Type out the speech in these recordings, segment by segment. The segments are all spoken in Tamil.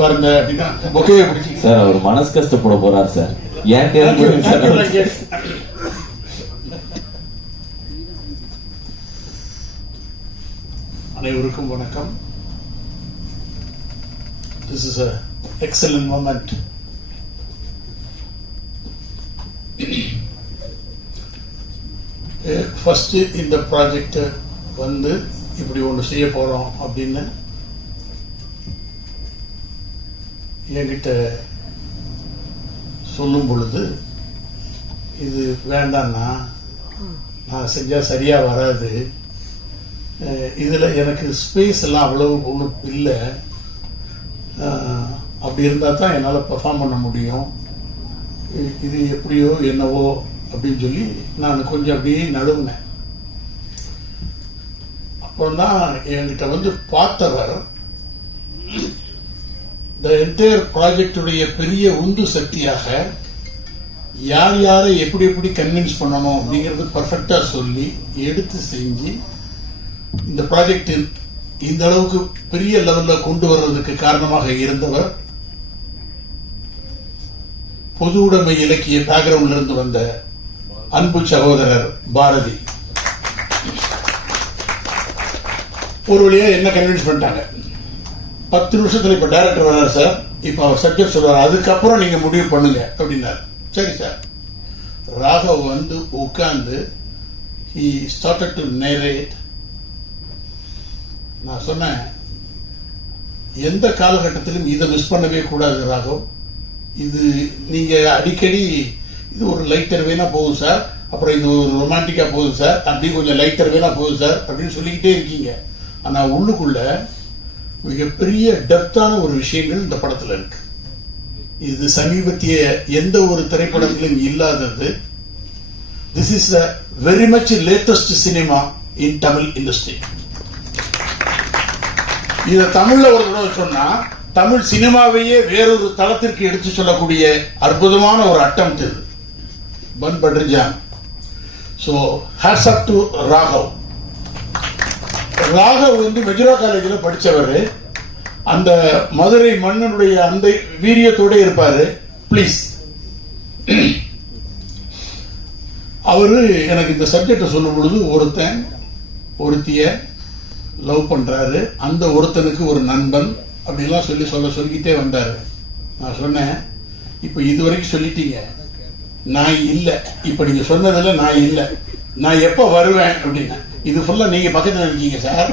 பாருங்க. அப்படின்னா பொக்கையை பிடிச்சி சார் அவர் மனசு கஷ்டப்பட போறார் சார். ஏன். அனைவருக்கும் வணக்கம். This is a excellent moment first இந்த ப்ராஜெக்ட் வந்து இப்படி ஒன்று செய்ய போறோம் அப்படின்னு என்கிட்ட சொல்லும் பொழுது இது வேண்டாம்னா நான் செஞ்சால் சரியாக வராது. இதில் எனக்கு ஸ்பேஸ் எல்லாம் அவ்வளவு ஒன்றும் இல்லை. அப்படி இருந்தால் தான் என்னால் பெர்ஃபார்ம் பண்ண முடியும். இது எப்படியோ என்னவோ அப்படின்னு சொல்லி நான் கொஞ்சம் அப்படியே நழுவினேன் அப்புறம் தான் என்கிட்ட வந்து பார்த்தவர் இந்த என்டையர் ப்ராஜெக்டுடைய பெரிய உந்து சக்தியாக யார் யாரை எப்படி எப்படி கன்வின்ஸ் பண்ணணும் அப்படிங்கிறது பர்ஃபெக்டாக சொல்லி எடுத்து செஞ்சு இந்த ப்ராஜெக்டில் இந்த அளவுக்கு பெரிய லெவலில் கொண்டு வர்றதுக்கு காரணமாக இருந்தவர் பொது உடைமை இலக்கிய பேக்ரவுண்ட்ல இருந்து வந்த அன்பு சகோதரர் பாரதி. ஒரு வழியா என்ன கன்வின்ஸ் பண்ணிட்டாங்க? பத்து நிமிஷத்தில் இப்போ டைரக்டர் வர்றாரு சார். இப்போ அவர் சப்ஜெக்ட் சொல்லுவார் அதுக்கப்புறம் நீங்கள் முடிவு பண்ணுங்க அப்படின்னாரு. சரி சார். ராகவ் வந்து உட்கார்ந்து ஹி started டு நேரேட் நான் சொன்னேன் எந்த காலகட்டத்திலும் இதை மிஸ் பண்ணவே கூடாது ராகவ். இது நீங்கள் அடிக்கடி இது ஒரு லைட்டர் வேணா போகும் சார். அப்புறம் இது ஒரு ரொமான்டிக்காக போகுது சார். அப்படி கொஞ்சம் லைட்டர் வேணா போகுது சார். அப்படின்னு சொல்லிக்கிட்டே இருக்கீங்க. ஆனால் உள்ளுக்குள்ளே மிகப்பெரிய டெப்தான ஒரு விஷயங்கள் இந்த படத்துல இருக்கு. இது சமீபத்திய எந்த ஒரு திரைப்படத்திலும் இல்லாதது. This is a very much latest cinema in Tamil industry இத தமிழ்ல ஒரு தடவை சொன்னா தமிழ் சினிமாவையே வேறொரு தளத்திற்கு எடுத்து சொல்லக்கூடிய அற்புதமான ஒரு அட்டம் இது. பன் பட்ரிஜான். So heads up to Raghav Raghav வந்து மெஜுரா காலேஜில் படித்தவர் அந்த மதுரை மன்னனுடைய அந்த வீரியத்தோடு இருப்பார். ப்ளீஸ் அவர் எனக்கு இந்த சப்ஜெக்டை சொல்லும் பொழுது ஒருத்தன் ஒருத்திய லவ் பண்ணுறாரு அந்த ஒருத்தனுக்கு ஒரு நண்பன் அப்படிலாம் சொல்லி சொல்ல சொல்லிக்கிட்டே வந்தாரு. நான் சொன்னேன் இப்போ இது வரைக்கும் சொல்லிட்டீங்க. நான் இல்லை. இப்போ நீங்கள் சொன்னதில் நான் இல்லை. நான் எப்போ வருவேன்? அப்படின்னு இது ஃபுல்லா நீங்க பக்கத்துல இருக்கீங்க சார்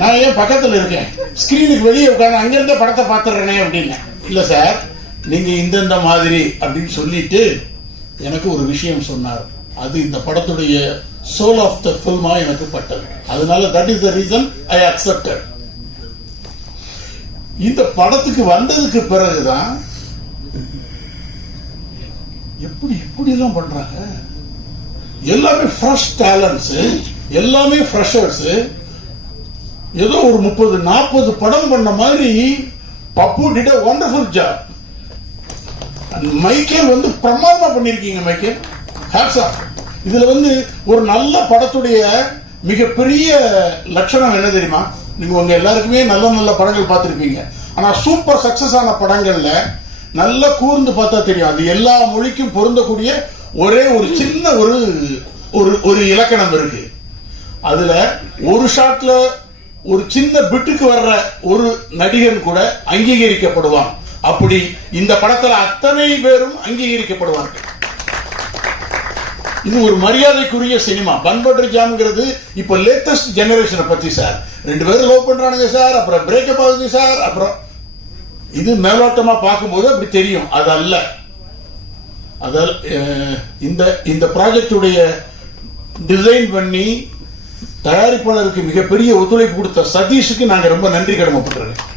நான் ஏன் பக்கத்துல இருக்கேன்? ஸ்கிரீனுக்கு வெளியே உட்காந்து அங்கிருந்த படத்தை பார்த்துடுறேனே அப்படின்னு. இல்ல சார் நீங்க இந்தந்த மாதிரி அப்படின்னு சொல்லிட்டு எனக்கு ஒரு விஷயம் சொன்னார். அது இந்த படத்துடைய சோல் ஆஃப் த ஃபில்மா எனக்கு பட்டது. அதனால that is the reason I accepted இந்த படத்துக்கு வந்ததுக்கு பிறகுதான் எப்படி இப்படி எல்லாம் பண்றாங்க? எல்லாமே ஃப்ரெஷ் டேலண்ட்ஸ் எல்லாமே ஃப்ரெஷர்ஸ் ஏதோ ஒரு முப்பது நாற்பது படம் பண்ண மாதிரி Pappu did a wonderful job Michael வந்து பிரமாதமா பண்ணிருக்கீங்க மைக்கேல். ஹேட்ஸ் ஆஃப் இதுல வந்து ஒரு நல்ல படத்துடைய மிகப்பெரிய லட்சணம் என்ன தெரியுமா? நீங்க உங்க எல்லாருக்குமே நல்ல நல்ல படங்கள் பார்த்துருப்பீங்க. ஆனா சூப்பர் சக்சஸ் ஆன படங்கள்ல நல்லா கூர்ந்து பார்த்தா தெரியும். அது எல்லா மொழிக்கும் பொருந்தக்கூடிய ஒரே ஒரு சின்ன ஒரு ஒரு ஒரு இலக்கணம் இருக்கு. அதுல ஒரு ஷாட்ல ஒரு சின்ன பிட்டுக்கு வர்ற ஒரு நடிகன் கூட அங்கீகரிக்கப்படுவான். அப்படி இந்த படத்துல அத்தனை பேரும் அங்கீகரிக்கப்படுவார்கள். இது ஒரு மரியாதைக்குரிய சினிமா. பன்பட்ரி ஜாம்ங்கிறது இப்ப லேட்டஸ்ட் ஜெனரேஷனை பத்தி சார் ரெண்டு பேரும் லவ் பண்றானுங்க சார் அப்புறம் பிரேக்கப் ஆகுது சார் அப்புறம் இது மேலோட்டமா பார்க்கும்போது அப்படி தெரியும். அது அல்ல. அதால் இந்த இந்த ப்ராஜெக்டுடைய டிசைன் பண்ணி தயாரிப்பாளருக்கு மிகப்பெரிய ஒத்துழைப்பு கொடுத்த சதீஷுக்கு நாங்கள் ரொம்ப நன்றி கடமைப்பட்டிருக்கேன்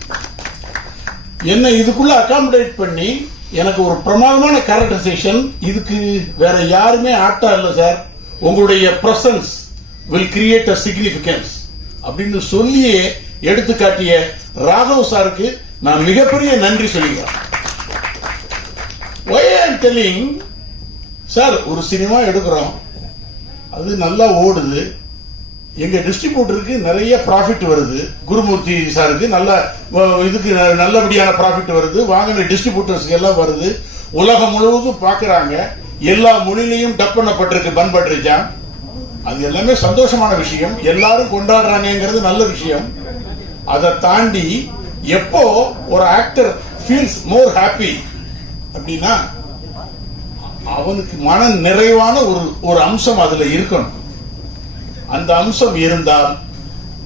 என்னை இதுக்குள்ள அகாமடேட் பண்ணி எனக்கு ஒரு பிரமாதமான கேரக்டரைசேஷன் இதுக்கு வேற யாருமே ஆட்டா இல்லை சார் உங்களுடைய presence will create a significance அப்படின்னு சொல்லியே எடுத்துக்காட்டிய ராகவ் சாருக்கு நான் மிகப்பெரிய நன்றி சொல்லிக்கிறேன் டெல்லிங் சார் ஒரு சினிமா எடுக்கிறோம். அது நல்லா ஓடுது. எங்க டிஸ்ட்ரிபியூட்டருக்கு நிறைய ப்ராஃபிட் வருது. குருமூர்த்தி சாருக்கு நல்ல இதுக்கு ந- நல்லபடியான ப்ராஃபிட் வருது. வாங்கின டிஸ்ட்ரிபியூட்டர்ஸ்க்கு எல்லாம் வருது. உலகம் முழுவதும் பார்க்குறாங்க. எல்லா மொழிலையும் டப் பண்ணப்பட்டிருக்கு பன் பட்டர் அது எல்லாமே சந்தோஷமான விஷயம். எல்லாரும் கொண்டாடுறாங்கங்கிறது நல்ல விஷயம். அதை தாண்டி எப்போ ஒரு ஆக்டர் ஃபீல்ஸ் மோர் ஹாப்பி அப்படின்னா அவனுக்கு மன நிறைவான ஒரு ஒரு அம்சம் அதுல இருக்கணும். அந்த அம்சம் இருந்தால்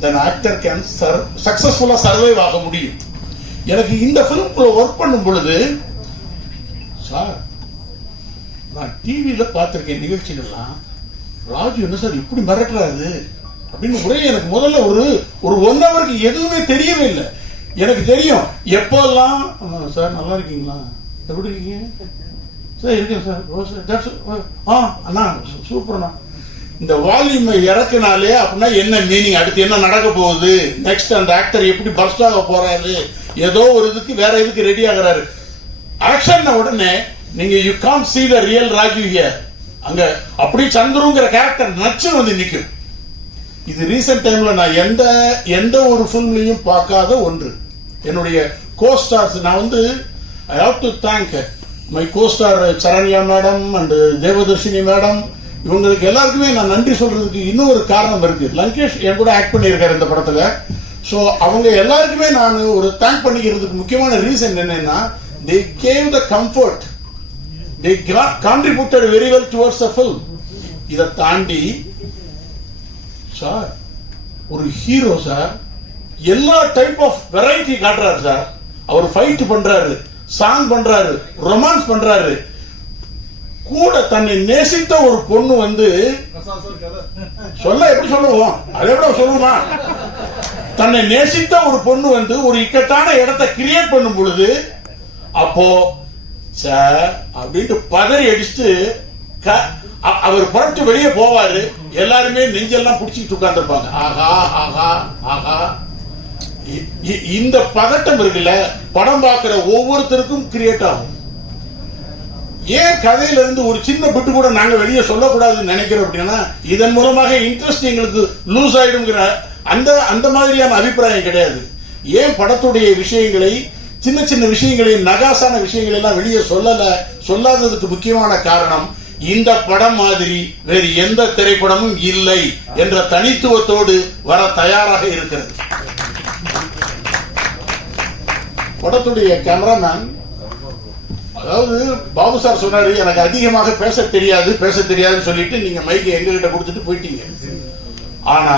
தென் ஆக்டர் கேன் சர் சக்சஸ்ஃபுல்லா சர்வைவ் ஆக முடியும். எனக்கு இந்த ஃபிலிம்குள்ள ஒர்க் பண்ணும் பொழுது சார் நான் டிவியில பார்த்திருக்கேன் நிகழ்ச்சிகள்லாம் ராஜு என்ன சார் இப்படி மிரட்டுறாரு? அப்படின்னு ஒரே எனக்கு முதல்ல ஒரு ஒரு ஒன் ஹவருக்கு எதுவுமே தெரியவே இல்லை. எனக்கு தெரியும் எப்போல்லாம் சார் நல்லா இருக்கீங்களா? எப்படி இருக்கீங்க? சார் இருக்கேன் சார். ஆ அண்ணா சூப்பர்ண்ணா இந்த வால்யூமை இறக்குனாலே அப்படின்னா என்ன மீனிங் அடுத்து என்ன நடக்க போகுது? நெக்ஸ்ட் அந்த ஆக்டர் எப்படி பர்ஸ்ட் ஆக போறாரு? ஏதோ ஒரு இதுக்கு வேற இதுக்கு ரெடி ஆகுறாரு. ஆக்ஷன் உடனே நீங்க you come see the real Raju here அங்க அப்படி சந்துருங்கிற கேரக்டர் நச்சு வந்து நிற்கும் இது ரீசெண்ட் டைம்ல நான் எந்த எந்த ஒரு ஃபிலிம்லையும் பார்க்காத ஒன்று. என்னுடைய கோஸ்டார்ஸ் நான் வந்து I have to thank my costar Saranya madam and Devadarshini madam இவங்களுக்கு எல்லாருக்குமே நான் நன்றி சொல்றதுக்கு இன்னொரு காரணம் இருக்கு. லங்கேஷ் என் கூட ஆக்ட் பண்ணியிருக்காரு இந்த படத்துல. ஸோ அவங்க எல்லாருக்குமே நான் ஒரு தேங்க் பண்ணிக்கிறதுக்கு முக்கியமான ரீசன் என்னன்னா they gave the comfort they contributed very well towards a film இதை தாண்டி சார் ஒரு ஹீரோ சார் எல்லா டைப் ஆஃப் வெரைட்டி காட்டுறாரு சார். அவர் ஃபைட் பண்றாரு. சாங் பண்றாரு ரொமான்ஸ் பண்றாரு. கூட தன்னை நேசித்த ஒரு பொண்ணு வந்து சொல்ல எப்படி சொல்லுவோம்? அதை விட சொல்லுவோமா? தன்னை நேசித்த ஒரு பொண்ணு வந்து ஒரு இக்கட்டான இடத்தை கிரியேட் பண்ணும் பொழுது அப்போ சார் அப்படின்ட்டு பதறி அடிச்சுட்டு க- அவர் புறப்பட்டு வெளியே போவாரு. எல்லாருமே நெஞ்செல்லாம் பிடிச்சிட்டு உட்கார்ந்துருப்பாங்க. ஆஹா ஆஹா ஆஹா. இந்த பதட்டம் இருக்குல்ல படம் பார்க்கிற ஒவ்வொருத்தருக்கும் கிரியேட் ஆகும். ஏன் கதையில இருந்து ஒரு சின்ன பிட்டு கூட நாங்க வெளியே சொல்லக்கூடாதுன்னு நினைக்கிறோம் அப்படின்னா இதன் மூலமாக இன்ட்ரெஸ்ட் எங்களுக்கு லூஸ் ஆயிடுங்கிற அந்த அந்த மாதிரியான அபிப்பிராயம் கிடையாது. ஏன் படத்துடைய விஷயங்களை சின்ன சின்ன விஷயங்களை நகாசான விஷயங்களை எல்லாம் வெளியே சொல்லல சொல்லாததுக்கு முக்கியமான காரணம் இந்த படம் மாதிரி வேறு எந்த திரைப்படமும் இல்லை என்ற தனித்துவத்தோடு வர தயாராக இருக்கிறது. படத்துடைய கேமராமேன் அதாவது பாபு சார் சொன்னாரு எனக்கு அதிகமாக பேச தெரியாது பேச தெரியாதுன்னு சொல்லிட்டு நீங்க மைக்கை எங்ககிட்ட கொடுத்துட்டு போயிட்டீங்க. ஆனா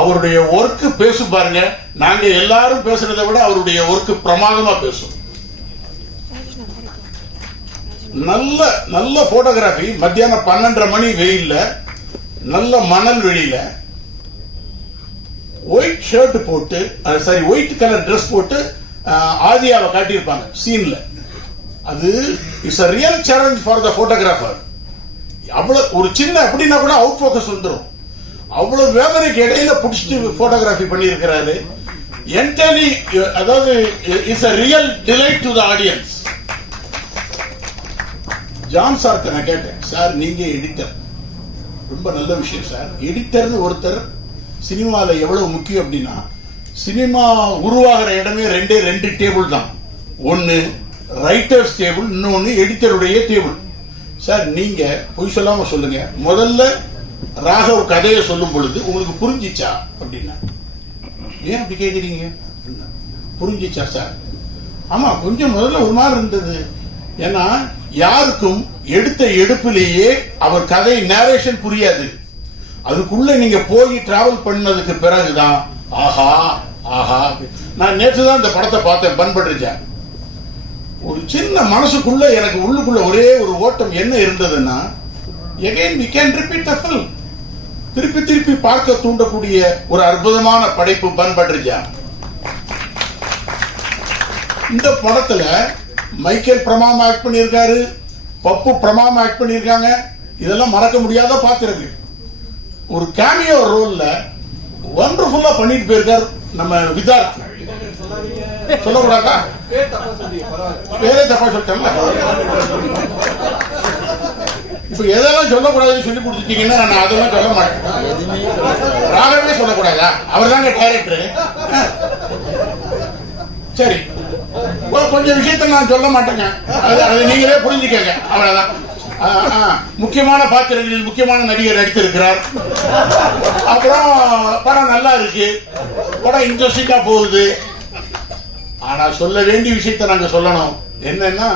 அவருடைய ஒர்க் பேசும் பாருங்க நாங்க எல்லாரும் பேசுறதை விட அவருடைய ஒர்க் பிரமாதமா பேசும். நல்ல நல்ல போட்டோகிராஃபி மத்தியானம் பன்னெண்டரை மணி வெயில்ல நல்ல மணல் வெளியில ஒயிட் ஷர்ட் போட்டு சாரி ஒயிட் கலர் ட்ரெஸ் போட்டு ஆதியாவை காட்டியிருப்பாங்க சீன்ல. அது it's a real challenge for the photographer அவ்வளவு ஒரு சின்ன அப்படின்னா கூட அவுட் ஃபோக்கஸ் வந்துடும் அவ்வளவு விவரிக்கு இடையில பிடிச்சிட்டு போட்டோகிராஃபி பண்ணியிருக்கிறாரு. என்டலி அதாவது it's a real delight to the audience John sir நான் கேட்டேன் சார் நீங்க எடிட்டர் ரொம்ப நல்ல விஷயம் சார் எடிட்டர்னு ஒருத்தர் சினிமாவில் எவ்வளவு முக்கியம் அப்படின்னா சினிமா உருவாகிற இடமே ரெண்டே ரெண்டு டேபிள் தான். ஒன்னு ரைட்டர்ஸ் டேபிள் இன்னொன்னு எடிட்டருடைய டேபிள் சார் நீங்க பொய் சொல்லாம சொல்லுங்க. முதல்ல ராகவ் கதையை சொல்லும் பொழுது உங்களுக்கு புரிஞ்சிச்சா அப்படின்னா. ஏன் அப்படி கேக்குறீங்க? அப்படின்னா, புரிஞ்சிச்சா சார்? ஆமா கொஞ்சம் முதல்ல ஒரு மாதிரி இருந்தது. ஏன்னா யாருக்கும் எடுத்த எடுப்பிலேயே அவர் கதை நேரேஷன் புரியாது. அதுக்குள்ள நீங்க போய் டிராவல் பண்ணதுக்கு பிறகுதான் ஆஹா ஆஹா. நான் நேற்று தான் இந்த படத்தை பார்த்தேன் பண்பட்டுச்சேன் ஒரு சின்ன மனசுக்குள்ள எனக்கு உள்ளுக்குள்ள ஒரே ஒரு ஓட்டம் என்ன இருந்ததுன்னா again we can repeat the film திருப்பி திருப்பி பார்க்க தூண்டக்கூடிய ஒரு அற்புதமான படைப்பு பண்பட்டுச்சா இந்த படத்துல மைக்கேல் பிரமாம் ஆக்ட் பண்ணியிருக்காரு பப்பு பிரமாம் ஆக்ட் பண்ணியிருக்காங்க. இதெல்லாம் மறக்க முடியாத பாத்திரங்கள். ஒரு கேமியோ ரோல்ல ஒண்டர்ஃபுல்லா பண்ணிட்டு போயிருக்கார் நம்ம விதார்த் சொல்லக்கூடாதா? பேரே தப்பா சொல்லிட்டேன்ல இப்ப எதெல்லாம் சொல்லக்கூடாதுன்னு சொல்லி கொடுத்துட்டீங்கன்னா நான் அதெல்லாம் சொல்ல மாட்டேன். ராகவே சொல்லக்கூடாதா? அவர் தாங்க டைரக்டர் சரி. கொஞ்சம் விஷயத்த நான் சொல்ல மாட்டேங்க. அது நீங்களே புரிஞ்சுக்கங்க. அவ்வளவுதான். முக்கியமான பாத்திரங்களில் முக்கியமான நடிகர் நடித்திருக்கிறார். அப்புறம் படம் நல்லா இருக்கு. படம் இன்ட்ரெஸ்டிங்கா போகுது. ஆனா சொல்ல வேண்டிய விஷயத்த நாங்க சொல்லணும். என்னன்னா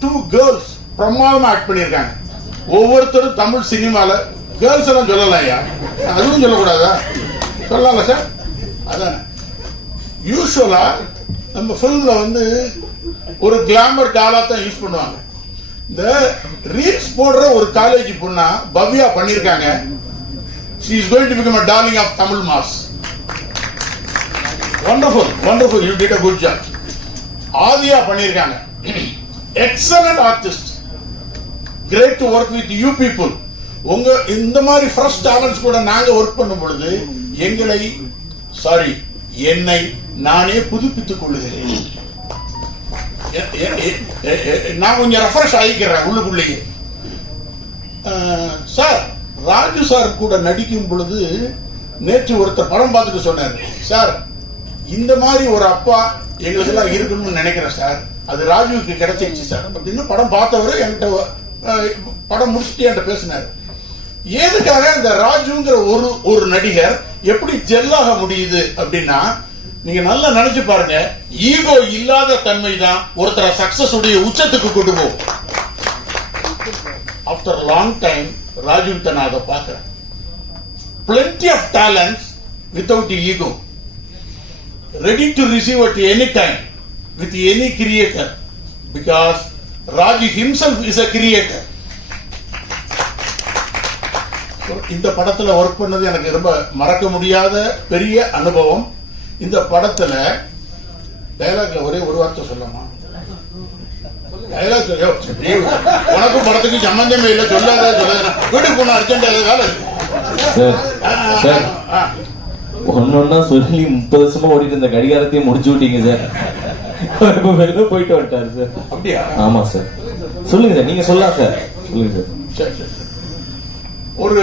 டூ கேர்ள்ஸ் பிரம்மாதமா ஆக்ட் பண்ணியிருக்காங்க. ஒவ்வொருத்தரும் தமிழ் சினிமால கேர்ள்ஸ் எல்லாம் சொல்லலாம் ஐயா. அதுவும் சொல்லக்கூடாதா? சொல்லலாம்ல சார் அதான். யூஸ்வலா நம்ம ஃபிலிம்ல வந்து ஒரு கிளாமர் டாலா தான் யூஸ் பண்ணுவாங்க. இந்த ரீல்ஸ் போடுற ஒரு காலேஜ் பொண்ணா பவ்யா பண்ணிருக்காங்க. She is going to become a darling of Tamil mass wonderful wonderful you did a good job Aadhiya பண்ணிருக்காங்க. Excellent artist great to work with you people உங்க இந்த மாதிரி ஃப்ரெஷ் டேலண்ட்ஸ் கூட நாங்க ஒர்க் பண்ணும் பொழுது எங்களை சாரி என்னை நானே புதுப்பித்துக் கொள்ளுகிறேன் நான் கொஞ்சம் ரெஃப்ரெஷ் ஆகிக்கிறேன் உள்ளுக்குள்ளேயே. சார் ராஜு சார் கூட நடிக்கும் பொழுது நேற்று ஒருத்தர் படம் பார்த்துட்டு சொன்னார். சார் இந்த மாதிரி ஒரு அப்பா எங்களுக்கு எல்லாம் இருக்கணும்னு நினைக்கிறேன் சார் அது ராஜுவுக்கு கிடைச்சிருச்சு சார் அப்படின்னு படம் பார்த்தவர் என்கிட்ட படம் முடிச்சுட்டு என்கிட்ட பேசினார். எதுக்காக இந்த ராஜுங்கிற ஒரு ஒரு நடிகர் எப்படி ஜெல்லாக முடியுது அப்படின்னா நீங்க நல்லா நினைச்சு பாருங்க. ஈகோ இல்லாத தன்மை தான் ஒருத்தரை சக்சஸ் உடைய உச்சத்துக்கு கொண்டு போகும். ஆஃப்டர் லாங் டைம் ராஜீவ் நான் அதை பார்க்கிறேன் plenty of talents without ego ready to receive at any time with any creator because Raju himself is a creator இந்த படத்துல ஒர்க் பண்ணது எனக்கு ரொம்ப மறக்க முடியாத பெரிய அனுபவம். இந்த படத்துல டைலாக்ல ஒரே ஒரு வார்த்தை சொல்லலாமா டைலாக் உனக்கும் படத்துக்கு சம்பந்தமே இல்லை சொல்லாத சொல்லாத. வீட்டுக்கு போன அர்ஜென்ட் வேலை சார் ஆ, ஒன்னொன்னா சொல்லி முப்பது வருஷமா ஓடிட்டு இருந்த கடிகாரத்தையும் முடிச்சு விட்டீங்க சார். வெளில போயிட்டு வந்துட்டாரு சார். அப்படியா? ஆமா சார். சொல்லுங்க சார். நீங்க சொல்லலாம் சார். சொல்லுங்க சரி. ஒரு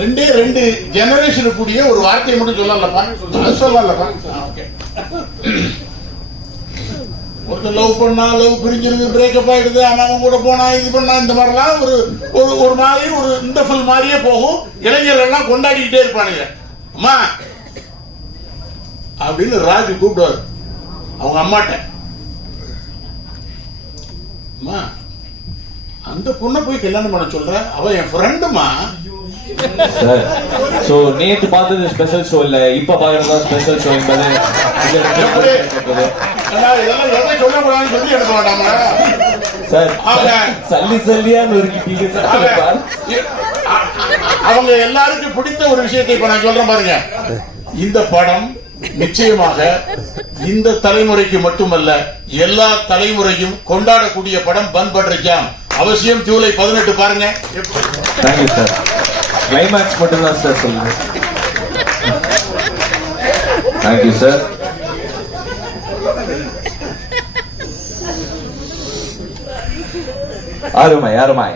ரெண்டே ரெண்டு ஜெனரேஷன் கூடிய ஒரு வார்த்தையை மட்டும் சொல்லலப்பா அது சொல்லலாம்லப்பா. ஓகே ஒருத்தர் லவ் பண்ணா லவ் பிரிஞ்சிருக்கு பிரேக்கப் ஆயிடுது அவன் அவன் கூட போனா இது பண்ணா இந்த மாதிரிலாம் ஒரு ஒரு ஒரு மாதிரி ஒரு இந்த ஃபுல் மாதிரியே போகும். இளைஞர்கள் எல்லாம் கொண்டாடிக்கிட்டே இருப்பானுங்க. அம்மா அப்படின்னு ராஜு கூப்பிடுவாரு. அவங்க அம்மாட்ட. அம்மா அந்த பொண்ணை போய் கல்யாணம் பண்ண சொல்ற? அவ என் ஃப்ரெண்டுமா சார் சோ நேத்து பார்த்தது ஸ்பெஷல் ஷோ இல்ல இப்ப பாக்குறதா ஸ்பெஷல் ஷோ என்பது சார் சல்லி சல்லியா நொறுக்கிட்டீங்க சார் அவங்க எல்லாருக்கும் பிடித்த ஒரு விஷயத்தை இப்ப நான் சொல்றேன் பாருங்க. இந்த படம் நிச்சயமாக இந்த தலைமுறைக்கு மட்டுமல்ல எல்லா தலைமுறையும் கொண்டாடக்கூடிய படம் பன் ஜாம் அவசியம் ஜூலை பதினெட்டு பாருங்க. தேங்க்யூ சார் கிளைமேக்ஸ் மட்டும்தான் சார் சொல்லுங்க. தேங்க்யூ சார் அருமை அருமை